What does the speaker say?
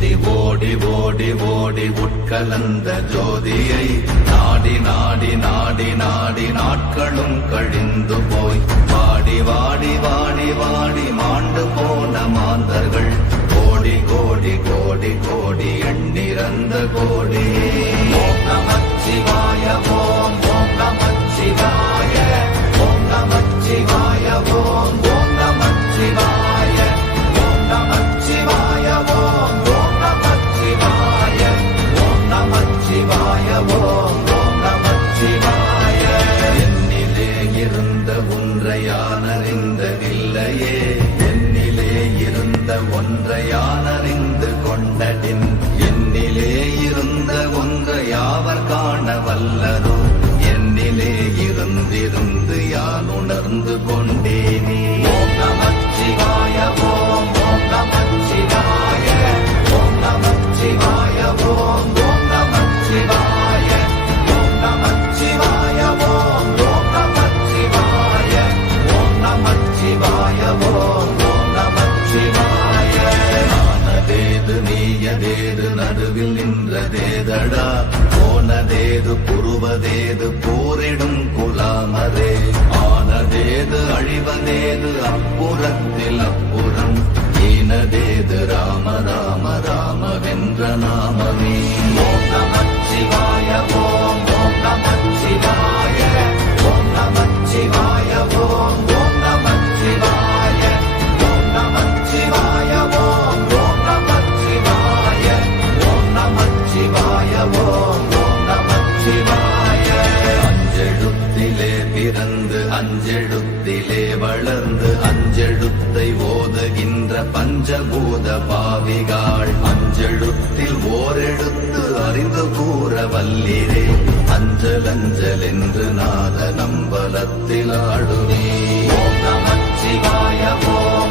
ஓடி ஓடி ஓடி ஓடி உட்கலந்த ஜோதியை நாடி நாடி நாடி நாடி நாட்களும் கழிந்து போய் வாடி வாடி வாடி வாடி மாண்டு போன மாந்தர்கள் கோடி கோடி கோடி கோடி எண்ணிறந்த கோடி. ஓம் நமச்சிவாய ஓம் ஓம் நமச்சிவாய ஓம் நமச்சிவாய ஓம் ஓம் நமச்சிவாய ஓம் நமச்சிவாய ஓம் ஓம் நமச்சிவாய ஓம் நமச்சிவாய ஓம் ஓம் நமச்சிவாய. என்னிலே இருந்த ஒன்றை யானறிந்ததில்லையே, என்னிலே இருந்த ஒன்றை யானறிந்து கொண்டடின், என்னிலே இருந்த ஒன்றை யாவர் காண வல்லரோ, என்னிலே இருந்திருந்து யான் உணர்ந்து கொண்டேனே. ஓம் நமச்சிவாய ஓம் ஓம் நமச்சிவாய ஓம் நமச்சிவாய ஓம் ஓம் நமச்சிவாய ஓம் நமச்சிவாய ஓம் ஓம் நமச்சிவாய ஓம் நமச்சிவாய ஓம் ஓம் நமச்சிவாய. ஆனதேது நீயதேது நடுவில் நின்றதேதடா, போனதேது புருவதேது போரிடும் குலாமரே, ஆனதேது அழிவதேது அப்புறத்தில் அப்புறம், ஈனதேது ராம ராம ராமவென்ற நாமமே. ஓம் நமச்சிவாய ஓம் ஓம் நமச்சிவாய ஓம் நமச்சிவாய ஓம் ஓம் நமச்சிவாய ஓம் நமச்சிவாய ஓம் ஓம் நமச்சிவாய ஓம் நமச்சிவாய ஓம் ஓம் நமச்சிவாய. அஞ்செழுத்திலே பிறந்து அஞ்செழுத்திலே வளர்ந்து அஞ்செழுத்தை ஓதுகின்ற பஞ்சபூத பாவிகாள், அஞ்செழுத்தில் ஓரெழுத்து அறிந்து கூற வல்லிரே, அஞ்சல் அஞ்சல் என்று நாத நம்பலத்தில் ஆடுவே. ஓம் நமச்சிவாய ஓம்